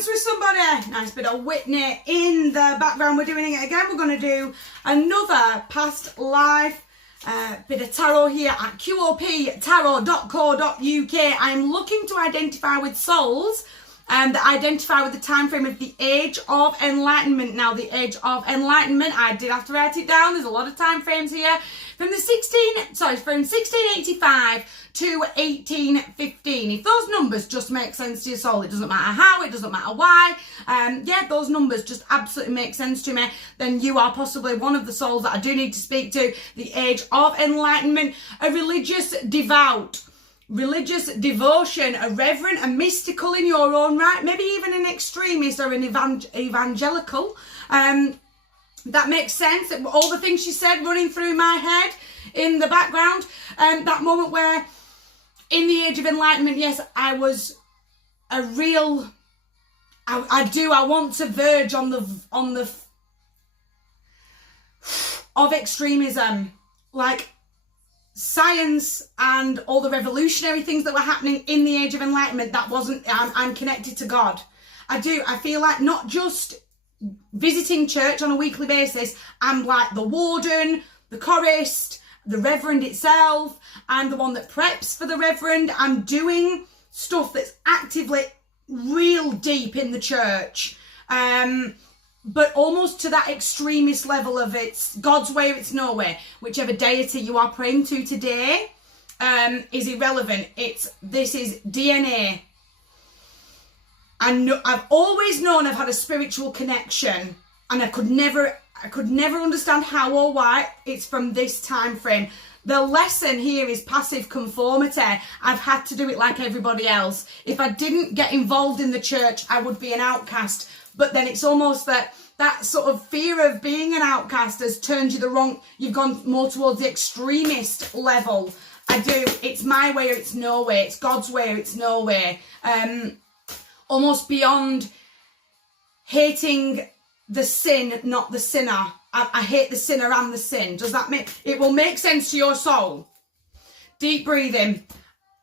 dance with somebody. Nice bit of Whitney in the background. We're doing it again. We're going to do another past life bit of tarot here at qoptarot.co.uk. I'm looking to identify with souls that identify with the time frame of the Age of Enlightenment. Now, the Age of Enlightenment, I did have to write it down. There's a lot of time frames here. From 1685 to 1815. If those numbers just make sense to your soul, it doesn't matter how, it doesn't matter why. Yeah, those numbers just absolutely make sense to me. Then you are possibly one of the souls that I do need to speak to. The Age of Enlightenment, a religious devout, religious devotion, a reverent, a mystical in your own right, maybe even an extremist or an evangelical. That makes sense. All the things she said running through my head in the background. That moment where in the Age of Enlightenment, yes, I was a real, I want to verge on the of extremism, like science and all the revolutionary things that were happening in the Age of Enlightenment. That wasn't, I'm connected to God. I feel like not just visiting church on a weekly basis, I'm like the warden, the chorist, the reverend itself. I'm the one that preps for the reverend. I'm doing stuff that's actively real deep in the church, but almost to that extremist level of it's God's way or it's no way. Whichever deity you are praying to today is irrelevant. This is DNA. I've always known I've had a spiritual connection, and I could never understand how or why. It's from this time frame. The lesson here is passive conformity. I've had to do it like everybody else. If I didn't get involved in the church, I would be an outcast. But then it's almost that sort of fear of being an outcast has turned you you've gone more towards the extremist level. It's my way or it's no way. It's God's way or it's no way. Almost beyond hating the sin, not the sinner. I hate the sinner and the sin. Does that make, it will make sense to your soul. Deep breathing.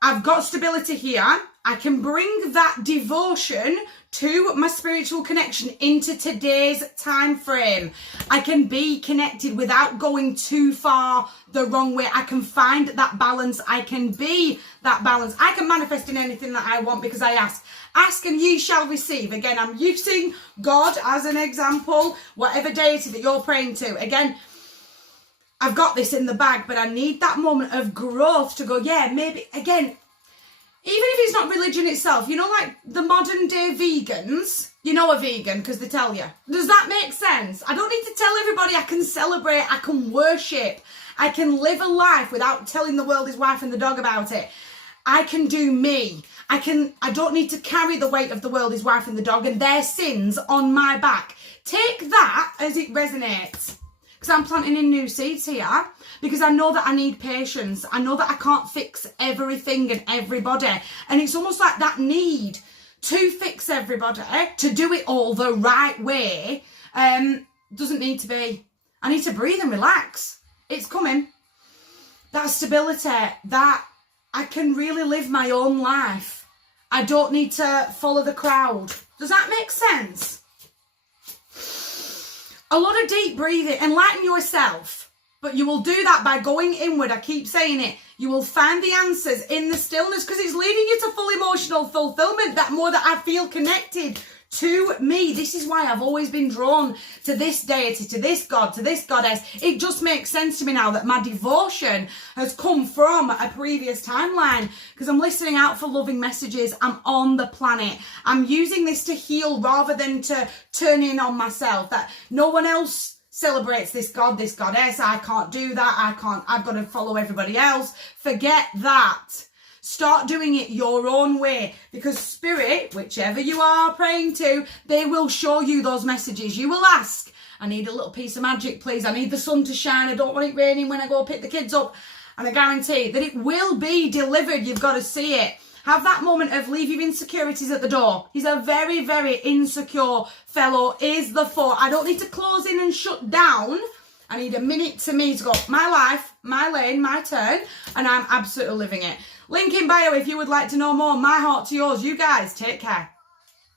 I've got stability here. I can bring that devotion to my spiritual connection into today's time frame. I can be connected without going too far the wrong way. I can find that balance. I can be that balance. I can manifest in anything that I want because I ask. Ask and ye shall receive. Again, I'm using God as an example. Whatever deity that you're praying to. Again, I've got this in the bag, but I need that moment of growth to go, yeah, maybe, again, even if it's not religion itself, you know, like the modern day vegans, you know a vegan because they tell you. Does that make sense? I don't need to tell everybody I can celebrate, I can worship, I can live a life without telling the world, his wife and the dog about it. I can do me. I don't need to carry the weight of the world, his wife and the dog and their sins on my back. Take that as it resonates. Because I'm planting in new seeds here. Because I know that I need patience. I know that I can't fix everything and everybody. And it's almost like that need to fix everybody, to do it all the right way, doesn't need to be. I need to breathe and relax. It's coming. That stability, that I can really live my own life. I don't need to follow the crowd. Does that make sense? A lot of deep breathing. Enlighten yourself. But you will do that by going inward. I keep saying it. You will find the answers in the stillness because it's leading you to full emotional fulfillment. That more that I feel connected to me. This is why I've always been drawn to this deity, to this God, to this goddess. It just makes sense to me now that my devotion has come from a previous timeline because I'm listening out for loving messages. I'm on the planet. I'm using this to heal rather than to turn in on myself. That no one else celebrates this God, this goddess. I can't do that. I've got to follow everybody else. Forget that. Start doing it your own way because spirit, whichever you are praying to, they will show you those messages. You will ask, I need a little piece of magic, please. I need the sun to shine. I don't want it raining when I go pick the kids up. And I guarantee that it will be delivered. You've got to see it. Have that moment of leave your insecurities at the door. He's a very, very insecure fellow. Is the 4. I don't need to close in and shut down. I need a minute to me to go, my life, my lane, my turn, and I'm absolutely living it. Link in bio if you would like to know more. My heart to yours. You guys, take care.